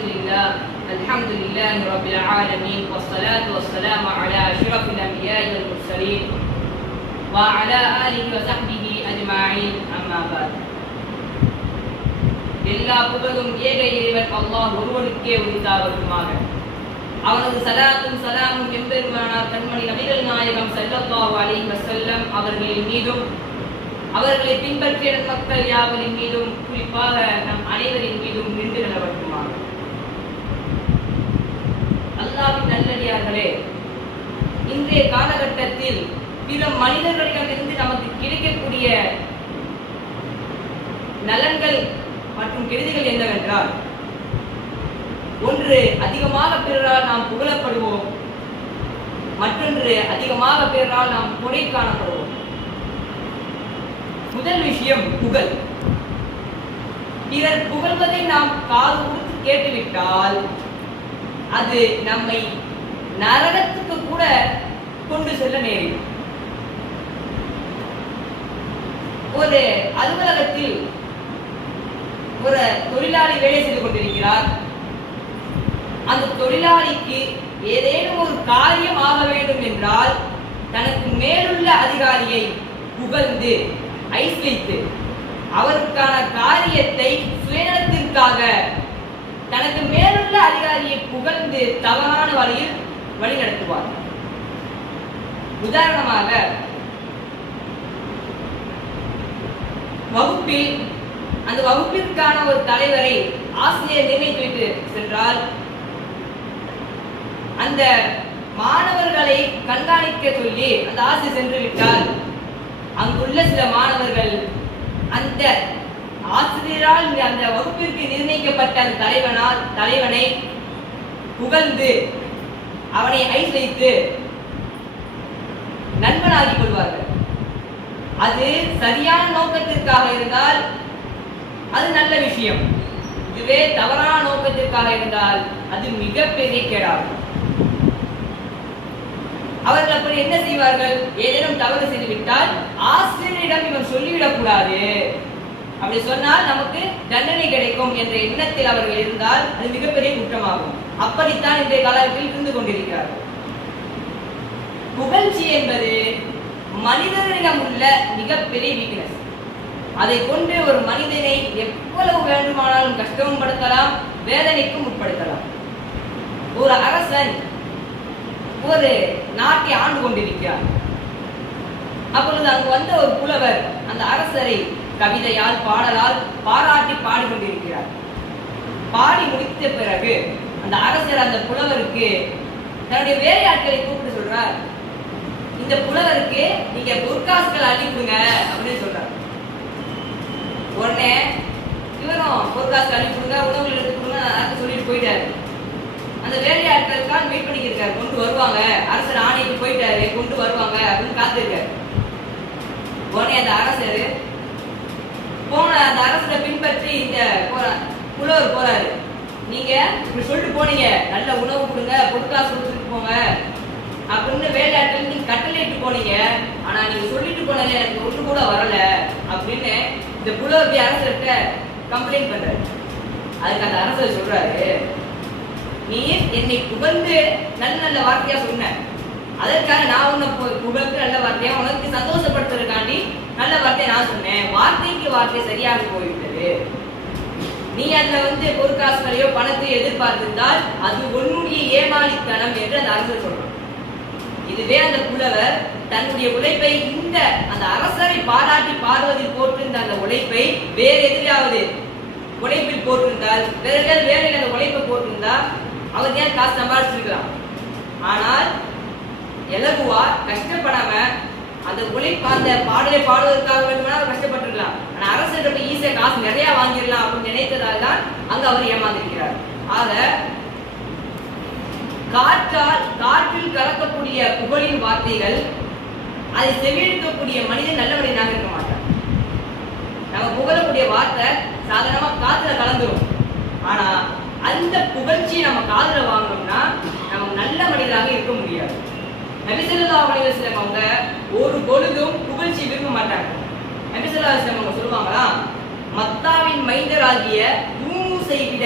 لله الحمد لله رب العالمين والصلاة والسلام على أشرف الأنبياء والمرسلين وعلى آله وصحبه أجمعين أما بعد எல்லா புகழும் ஏக இறைவன் அல்லாஹ் ஒருவனுக்கே உரித்தாவட்டுமாக அவனது சலாத்தும் சலாமும் எம்பெருமானார் கண்மணி நபிகள் நாயகம் ஸல்லல்லாஹு அலைஹி வஸல்லம் அவர்களின் மீதும் அவர்களை பின்பற்றிய மக்கள் யாவரின் மீதும் குறிப்பாக நம் அனைவரின் மீதும் நின்று நிலவட்டுமாக அல்லாஹ்வின் நல்லடியார்களே இன்றைய காலகட்டத்தில் பிற மனிதர்களிடமிருந்து நமக்கு கிடைக்கக்கூடிய நலன்கள் மற்றும் கெடுதிகள் என்னவென்றால் ஒன்று அதிகமாக பிறரால் நாம் புகழப்படுவோம். மற்றொன்று அதிகமாக பிறரால் நாம் கொடை காணப்படுவோம். முதல் விஷயம் புகழ். பிறர் புகழ்வதை நாம் காது கொடுத்து கேட்டுவிட்டால் அது நம்மை நரகத்துக்கு கூட கொண்டு செல்ல நேரிடும். ஒரு அலுவலகத்தில் ஒரு தொழிலாளி வேலை செய்து கொண்டிருக்கிறார். அந்த தொழிலாளிக்கு ஏதேனும் ஒரு காரியம் ஆக வேண்டும் என்றால் தனக்கு மேலுள்ள அதிகாரியை புகழ்ந்து ஐஸ் வைத்து அவருக்கான காரியத்தை சுயநலத்திற்காக தனக்கு மேலுள்ள அதிகாரியை புகழ்ந்து தவறான வழியில் வழி நடத்துவார் உதாரணமாக வகுப்பில் அந்த வகுப்பிற்கான ஒரு தலைவரை ஆசிரியர் நிர்ணயித்துவிட்டு சென்றால் அந்த மாணவர்களை கண்காணிக்க சொல்லி அந்த ஆசிரியர் சென்று விட்டால் அங்குள்ள சில மாணவர்கள் அந்த ஆசிரியரால் அந்த வகுப்பிற்கு நிர்ணயிக்கப்பட்ட அந்த தலைவனால் தலைவனை புகழ்ந்து அவனை ஐஸ் வைத்து நண்பனாகி கொள்வார்கள். அது சரியான நோக்கத்திற்காக இருந்தால் அது நல்ல விஷயம். இதுவே தவறான நோக்கத்திற்காக இருந்தால் அது மிகப்பெரிய கேடாகும். அவர்கள் அப்படி என்ன செய்வார்கள்? ஏதேனும் தவறு செய்துவிட்டால் ஆசிரியரிடம் இவன் சொல்லிவிடக் கூடாது அப்படி சொன்னால் நமக்கு தண்டனை கிடைக்கும் என்ற எண்ணத்தில் அவர்கள் இருந்தால் அது மிகப்பெரிய குற்றமாகும். அப்படித்தான் இன்றைய காலத்தில் இருந்து கொண்டிருக்கிறார்கள். புகழ்ச்சி என்பது மனிதர்களிடம் உள்ள மிகப்பெரிய வீக்னஸ் அதை கொண்டு ஒரு மனிதனை எவ்வளவு வேண்டுமானாலும் கஷ்டமும் படுத்தலாம் வேதனைக்கும் உட்படுத்தலாம். ஒரு அரசன் ஒரு நாட்டை ஆண்டு கொண்டிருக்கிறார் அப்பொழுது அங்கு வந்த ஒரு புலவர் அந்த அரசரை கவிதையால் பாடலால் பாராட்டி பாடிக்கொண்டிருக்கிறார். பாடி முடித்த பிறகு அந்த அரசர் அந்த புலவருக்கு தன்னுடைய வேலையாட்களை கூப்பிட்டு சொல்றார் இந்த புலவருக்கு நீங்க பொற்காசுகள் அள்ளி கொடுங்க அப்படின்னு சொல்றார். உடனே இவரும் பொற்காசுகள் அள்ளி கொடுங்க உணவுகள் எடுத்துக்கணும்னு அரசு சொல்லிட்டு போயிட்டாரு. அந்த வேலையாட்களுக்காக வெயிட் பண்ணிக்கிருக்காரு கொண்டு வருவாங்க அரசர் ஆணைக்கு போயிட்டாரு கொண்டு வருவாங்க அப்படின்னு காத்திருக்காரு. உடனே அந்த அரசர் போன அந்த அரசரை பின்பற்றி இந்த புலவர் போறாரு. நீங்க இப்படி சொல்லிட்டு போனீங்க. நல்ல உணவு கொடுங்க பொருட்காசு கொடுத்துட்டு போங்க. அப்படின்னு வேலையாட்கள் நீங்க கட்டளையிட்டு போனீங்க. ஆனா நீங்க சொல்லிட்டு போனது எனக்கு ஒன்று கூட வரல அப்படின்னு இந்த புலவர் போய் அரசர்கிட்ட கம்ப்ளைண்ட் பண்றாரு. அதுக்கு அந்த அரசர் சொல்றாரு நீ என்னை புகழ்ந்து நல்ல நல்ல வார்த்தையா சொன்ன. அதற்காக நான் உன்னை புகழ்ந்து நல்ல வார்த்தையா உனக்கு சந்தோஷம் நல்ல வார்த்தையை நான் சொன்னேன் வார்த்தைக்கு வார்த்தை சரியாக போய்விட்டது. நீ அதுல வந்து பொருட்காசுகளையோ பணத்தை எதிர்பார்த்திருந்தால் அது உன்னுடைய ஏமாளித்தனம் என்று அந்த அரசர் சொல்றான் இதுவே அந்த புலவர் தன்னுடைய உழைப்பை இந்த அந்த அரசரை பாராட்டி பாடுவதில் போட்டிருந்த அந்த உழைப்பை வேற எதிராவது உழைப்பில் போட்டிருந்தால் வேற ஏதாவது வேலையில் அந்த உழைப்பை போட்டிருந்தா அவர் ஏன் காசு சம்பாதிச்சிருக்கலாம்? ஆனால் இலகுவா கஷ்டப்படாம அந்த உழைப்பு அந்த பாடலை பாடுவதற்காக வேண்டுமானால் அவர் கஷ்டப்பட்டிருக்கலாம். ஆனா அரசு ஈஸியாக ஈஸியா காசு நிறைய வாங்கிடலாம் அப்படின்னு நினைத்ததால் தான் அங்க அவர் ஏமாந்திருக்கிறார். ஆக காற்றால் காற்றில் கலக்கக்கூடிய புகழின் வார்த்தைகள் அதை செவியெடுக்கக்கூடிய மனிதன் நல்ல மனிதனாக இருக்க மாட்டான் நம்ம புகழக்கூடிய வார்த்தை சாதாரணமா காத்துல கலந்துரும். ஆனா அந்த புகழ்ச்சியை நம்ம காதுல வாங்கணும்னா நம்ம நல்ல மனிதராக இருக்க முடியாது. நபிசல்லா அலைவசலம் அவங்க ஒரு பொழுதும் புகழ்ச்சி விரும்ப மாட்டாங்க. நபிசல்லாஸ்லம் அவங்க சொல்லுவாங்களா? மத்தாவின் மைந்தராகிய யூனுஸை விட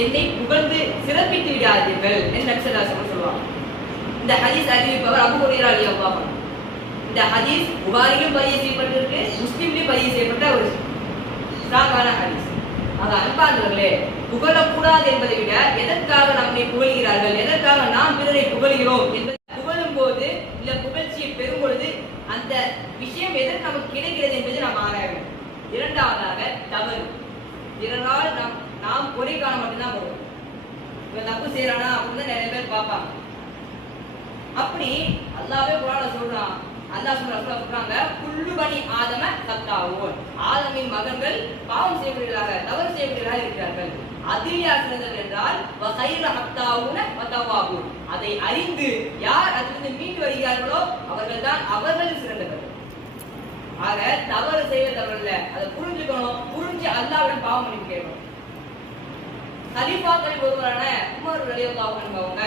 என்னை புகழ்ந்து சிறப்பித்து விடாதீர்கள் என்று நபிசல்லாஸ்லம் சொல்லுவாங்க. இந்த ஹதீஸ் அறிவிப்பவர் அபு ஹுரைரா அவ்வாபம் இந்த ஹதீஸ் புகாரிலும் பதிவு செய்யப்பட்டிருக்கு முஸ்லிம்லையும் பதிவு செய்யப்பட்ட ஒரு ஸ்ட்ராங்கான ஹதீஸ். ஆக அன்பார்ந்தவர்களே புகழக்கூடாது என்பதை விட எதற்காக நம்மை புகழ்கிறார்கள் எதற்காக நாம் பிறரை புகழ்கிறோம் என்பது புகழும் போது இல்ல புகழ்ச்சியை பெறும் பொழுது அந்த விஷயம் எதற்கு நமக்கு கிடைக்கிறது என்பது நாம் ஆராய வேண்டும். இரண்டாவதாக தவறு. இதனால் நாம் நாம் பொறி காண மட்டும்தான் வரும். இவன் தப்பு செய்யறானா அப்படின்னு நிறைய பேர் பார்ப்பாங்க. அப்படி அல்லாவே குரான்ல சொல்றான். அல்லாஹ் சொல்ற சொல்றாங்க குல்லு பனி ஆதம சத்தாவோன். ஆதமின் மகன்கள் பாவம் செய்யக்கூடியதாக தவறு செய்யக்கூடியதாக இருக்கிறார்கள். அதில் யார் சிறந்தவர் என்றால் வசைர ஹத்தாவுன வத்தவாபு அதை அறிந்து யார் அதிலிருந்து மீண்டு வருகிறார்களோ அவர்கள் தான் அவர்கள் சிறந்தவர்கள். ஆக தவறு செய்ய தவறு இல்ல அதை புரிஞ்சுக்கணும். புரிஞ்சு அல்லாவிடம் பாவம் மன்னிப்பு கேட்கணும். கலிஃபாக்களில் ஒருவரான உமர் ரலியல்லாஹு அன்ஹு அவங்க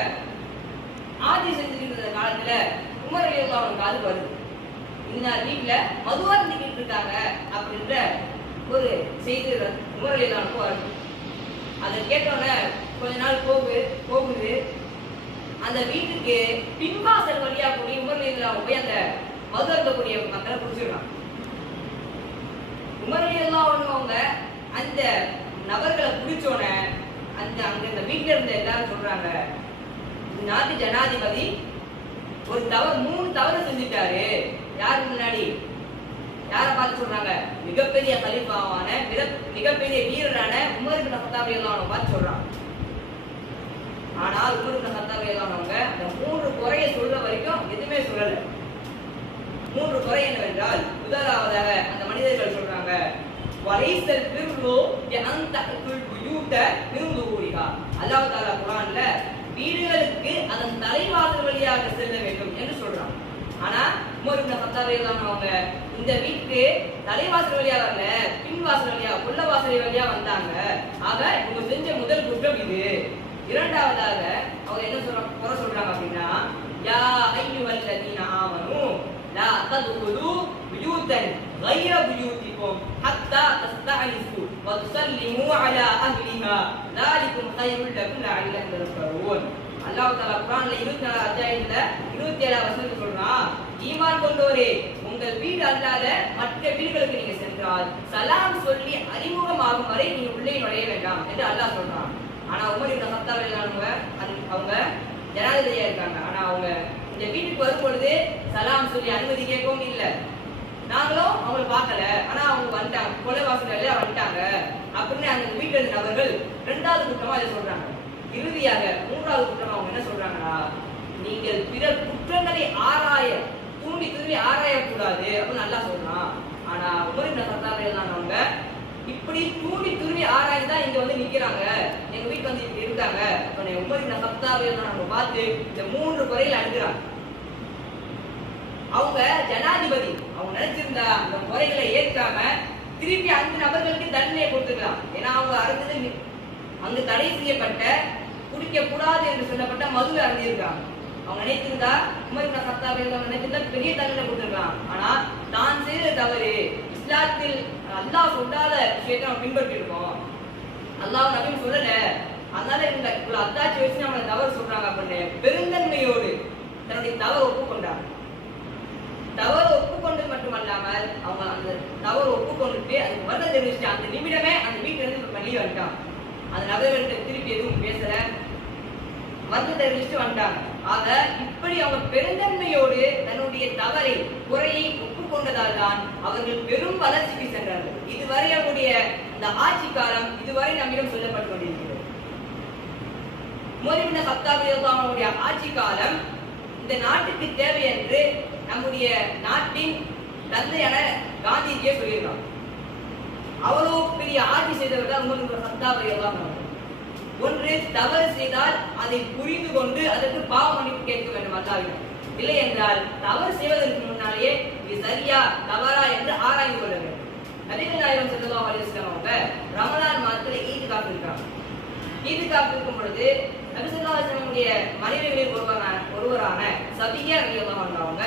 ஆட்சி செஞ்சுக்கிட்டு காலத்துல உமர் அலியுல்லா காது வருது. இன்னார் வீட்டுல மதுவா இருந்துகிட்டு இருக்காங்க அப்படின்ற ஒரு செய்தி ர- உமர் அலியுல்லாவுக்கு வருது. அதை கேட்டோன்னே கொஞ்ச நாள் போகு போகுது. அந்த வீட்டுக்கு பின்வாசல் வழியா போய் உமர் அலியுல்லா போய் அந்த மது அருந்தக்கூடிய மக்களை புடிச்சிடுறான் உமர் எல்லாம் அவங்க அந்த நபர்களை பிடிச்சோன்னே அந்த அங்க இந்த வீட்டுல இருந்த எல்லாரும் சொல்றாங்க நாட்டு ஜனாதிபதி ஒரு தவறு மூணு தவறு செஞ்சுட்டாரு. யாருக்கு முன்னாடி? யாரை பார்த்து சொல்றாங்க? மிகப்பெரிய கலிஃபாவான மிக- மிகப்பெரிய வீரரான உமர் பின் ஹத்தாபி எல்லாம் பார்த்து சொல்றான். ஆனால் உமர் பின் ஹத்தாபி எல்லாம் அவங்க அந்த மூன்று குறைய சொல்ற வரைக்கும் எதுவுமே சொல்லல. மூன்று குறை என்னவென்றால் முதலாவதாக அந்த மனிதர்கள் சொல்றாங்க வரைசல் பிர்லோ அந்த புயூட்ட விரும்புகூறிகா அல்லாஹ் தாலா குரான்ல வீடுகளுக்கு அதன் தலைவாசல் வழியாக செல்ல வேண்டும் என்று சொல்றாங்க ஆனா உமர் இப்னு அவங்க இந்த வீட்டுக்கு தலைவாசல் வழியா வரல பின்வாசல் வழியா உள்ள வாசல் வழியா வந்தாங்க. ஆக இவங்க செஞ்ச முதல் குற்றம் இது. இரண்டாவதாக அவங்க என்ன சொல்றாங்க குறை சொல்றாங்க அப்படின்னா யா ஐயுவல்லதீன ஆவனும் லா ததுகுலு புயூதன் غير بيوتكم حتى تستأنسوا وتسلموا على أهلها ذلكم خير لكم لعلكم تذكرون அல்லாஹ் தஆலா குர்ஆன்ல 24 அத்தியாயத்துல 27 வசனத்துல சொல்றான் ஈமான் கொண்டோரே உங்கள் வீடு அல்லாத மற்ற வீடுகளுக்கு நீங்க சென்றால் சலாம் சொல்லி அறிமுகமாகும் வரை நீங்க உள்ளே நுழைய வேண்டாம் என்று அல்லாஹ் சொல்றான் ஆனா உமர் இப்னு கத்தாப் ரலியல்லாஹு அன்ஹு அவங்க ஜனாதிபதியா இருக்காங்க ஆனா அவங்க இந்த வீட்டுக்கு வரும் பொழுது சலாம் சொல்லி அனுமதி கேட்கவும் இல்லை நாங்களும் அவங்கள பார்க்கல. ஆனா அவங்க வந்துட்டாங்க. கொலைவாசல் வழியா வந்துட்டாங்க. அப்படின்னு அந்த வீட்டு நபர்கள் ரெண்டாவது குற்றமா இதை சொல்றாங்க. இறுதியாக மூன்றாவது குற்றமா அவங்க என்ன சொல்றாங்கன்னா நீங்கள் பிறர் குற்றங்களை ஆராய தூண்டி தூண்டி ஆராயக்கூடாது அப்படின்னு நல்லா சொல்றான். ஆனா உமரின் சத்தாவையெல்லாம் அவங்க இப்படி தூண்டி துருவி ஆராய்ந்து தான் இங்க வந்து நிக்கிறாங்க. எங்க வீட்டுல வந்து இப்படி இருக்காங்க. உடனே உமரின் சத்தாவையெல்லாம் நம்ம பார்த்து இந்த மூன்று குறையில அனுப்புறாங்க அவங்க ஜனாதிபதி. அவங்க நினைச்சிருந்தா அந்த முறைகளை ஏற்காம திருப்பி அஞ்சு நபர்களுக்கு தண்டனையை கொடுத்துக்கலாம். ஏன்னா அவங்க அறுத்தது அங்கு தடை செய்யப்பட்ட குடிக்க கூடாது என்று சொல்லப்பட்ட மதுவை அறிஞ்சிருக்காங்க அவங்க நினைத்திருந்தா உமர் இப்னு கத்தாப் அவங்க நினைத்திருந்தா பெரிய தண்டனை கொடுத்துருக்கலாம். ஆனா தான் செய்த தவறு இஸ்லாத்தில் அல்லாஹ் சொல்லாத விஷயத்தை நம்ம பின்பற்றி இருக்கோம் அல்லாஹ் நபின்னு சொல்லல. அதனால இந்த அத்தாச்சி வச்சு நம்மளை தவறு சொல்றாங்க அப்படின்னு பெருந்தன்மையோடு தன்னுடைய தவறு ஒப்புக்கொண்டாங்க. தவறு ஒப்புக்கொண்டது மட்டுமல்லாமல் அவங்க அந்த தவறு ஒப்புக்கொண்டுட்டு அது வருடம் தெரிவிச்சுட்டு அந்த நிமிடமே அந்த வீட்டுல இருந்து வெளியே வந்துட்டான். அந்த நபர்கிட்ட திருப்பி எதுவும் பேசல. வருத்தம் தெரிவிச்சுட்டு வந்துட்டாங்க. ஆக இப்படி அவங்க பெருந்தன்மையோடு தன்னுடைய தவறை குறையை ஒப்புக்கொண்டதால் தான் அவர்கள் பெரும் வளர்ச்சிக்கு சென்றார்கள். இதுவரை அவருடைய அந்த ஆட்சி காலம் இதுவரை நம்மிடம் சொல்லப்பட்டு கொண்டிருக்கிறது. மோதிபின் ஹத்தாபி அவருடைய ஆட்சி காலம் இந்த நாட்டுக்கு தேவை என்று நம்முடைய நாட்டின் தந்தையான காந்திஜியே சொல்லியிருக்காங்க. அவ்வளவு பெரிய ஆட்சி செய்தவர் தான் உமர் எல்லாம் ஒன்று தவறு செய்தால் அதை புரிந்து கொண்டு அதற்கு பாவ மன்னிப்பு கேட்க வேண்டும் அல்லாவிடம் இல்லை என்றால் தவறு செய்வதற்கு முன்னாலேயே இது சரியா தவறா என்று ஆராய்ந்து கொள்ள வேண்டும். நபிகள் நாயகம் ஸல்லல்லாஹு அலைஹி அவங்க ரமலான் மாதத்துல ஈது காப்பு ஈது ஈத் இருக்கும் பொழுது நபி மனைவிகளில் ஒருவரான ஒருவரான சபியா ரலியல்லாஹு வந்தவங்க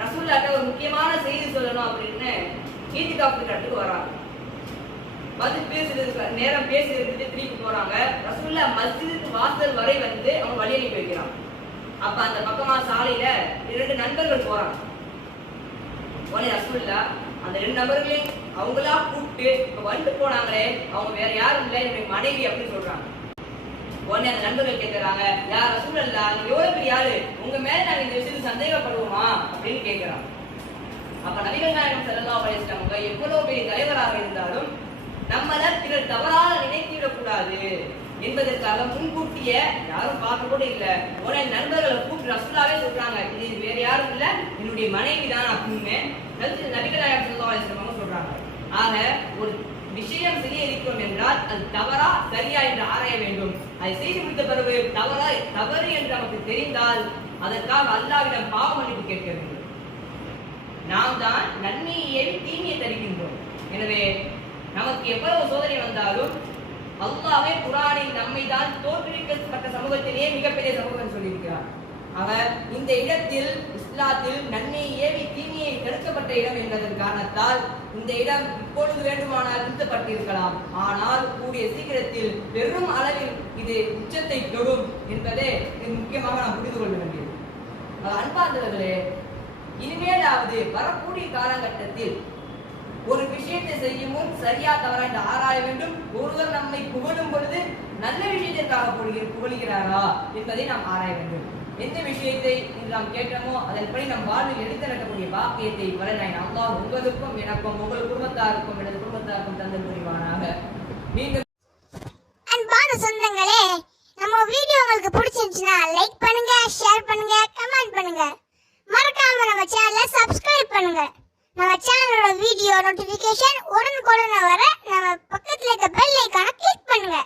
ரசூல்லாட்ட ஒரு முக்கியமான செய்தி சொல்லணும் அப்படின்னு ஈதிகாப்பு கட்டுக்கு வராங்க. மது பேசுறது நேரம் பேசி இருந்துட்டு திருப்பி போறாங்க. ரசூல்லா மஸ்ஜிதுக்கு வாசல் வரை வந்து அவங்க வழி அனுப்பி வைக்கிறான் அப்ப அந்த பக்கமா சாலையில இரண்டு நண்பர்கள் போறாங்க. உடனே ரசூல்லா அந்த ரெண்டு நபர்களையும் அவங்களா கூப்பிட்டு இப்ப வந்துட்டு போனாங்களே அவங்க வேற யாரும் இல்லை என்னுடைய மனைவி அப்படின்னு சொல்றாங்க. உடனே அந்த நண்பர்கள் கேட்கறாங்க யார் சூழல்ல நீங்க எவ்வளவு யாரு உங்க மேல நாங்க இந்த விஷயத்துக்கு சந்தேகப்படுவோமா? அப்படின்னு கேட்கிறாங்க அப்ப நபிகள் நாயகம் செல்லா அலைஹி எவ்வளவு பெரிய தலைவராக இருந்தாலும் நம்மள பிறர் தவறாக நினைத்துவிடக்கூடாது என்பதற்காக முன்கூட்டிய யாரும் பார்க்க கூட இல்ல. உடனே நண்பர்களை கூப்பிட்டு ரசூலாவே சொல்றாங்க இது வேற யாரும் இல்ல என்னுடைய மனைவி தான் அப்படின்னு நபிகள் நாயகம் செல்லா அலைஹி சொல்றாங்க. ஆக ஒரு விஷயம் செய்ய இருக்கும் என்றால் அது தவறா சரியா என்று ஆராய வேண்டும். அதை செய்து முடித்த பிறகு தவறா தவறு என்று நமக்கு தெரிந்தால் அதற்காக அல்லாவிடம் பாவ மன்னிப்பு கேட்க வேண்டும். நாம் தான் நன்மையை ஏவி தீமையை தருகின்றோம். எனவே நமக்கு எவ்வளவு சோதனை வந்தாலும் அல்லாவே குரானில் நம்மை தான் தோற்றுவிக்கப்பட்ட சமூகத்திலேயே மிகப்பெரிய சமூகம் சொல்லியிருக்கிறார். அவர் இந்த இடத்தில் இஸ்லாத்தில் நன்மையை ஏவி தீமையை தடுக்கப்பட்ட இடம் என்பதன் காரணத்தால் இந்த இடம் இப்பொழுது வேண்டுமானால் நிறுத்தப்பட்டிருக்கலாம். ஆனால் கூடிய சீக்கிரத்தில் பெரும் அளவில் இது உச்சத்தை தொடும் என்பதே இது முக்கியமாக நாம் புரிந்து கொள்ள வேண்டியது. அன்பார்ந்தவர்களே இனிமேலாவது வரக்கூடிய காலகட்டத்தில் ஒரு விஷயத்தை செய்யும் முன் சரியா தவறா என்று ஆராய வேண்டும். ஒருவர் நம்மை புகழும் பொழுது நல்ல விஷயத்திற்காக புகழ்கிறாரா என்பதை நாம் ஆராய வேண்டும். எந்த விஷயத்தை நாம் கேட்டோமோ அதன்படி நம் வாழ்வில் எடுத்து நடக்கக்கூடிய பாக்கியத்தை வர நான் அல்லாஹ் உங்களுக்கும் எனக்கும் உங்கள் குடும்பத்தாருக்கும் எனது குடும்பத்தாருக்கும் தந்து புரிவானாக நீங்கள் அன்பான சொந்தங்களே நம்ம வீடியோ உங்களுக்கு பிடிச்சிருந்துச்சுன்னா லைக் பண்ணுங்க ஷேர் பண்ணுங்க கமெண்ட் பண்ணுங்க. மறக்காம நம்ம சேனலை சப்ஸ்கிரைப் பண்ணுங்க. நம்ம சேனலோட வீடியோ நோட்டிபிகேஷன் உடனுக்குடன் வர நம்ம பக்கத்துல இருக்க பெல் ஐக்கான கிளிக் பண்ணுங்க.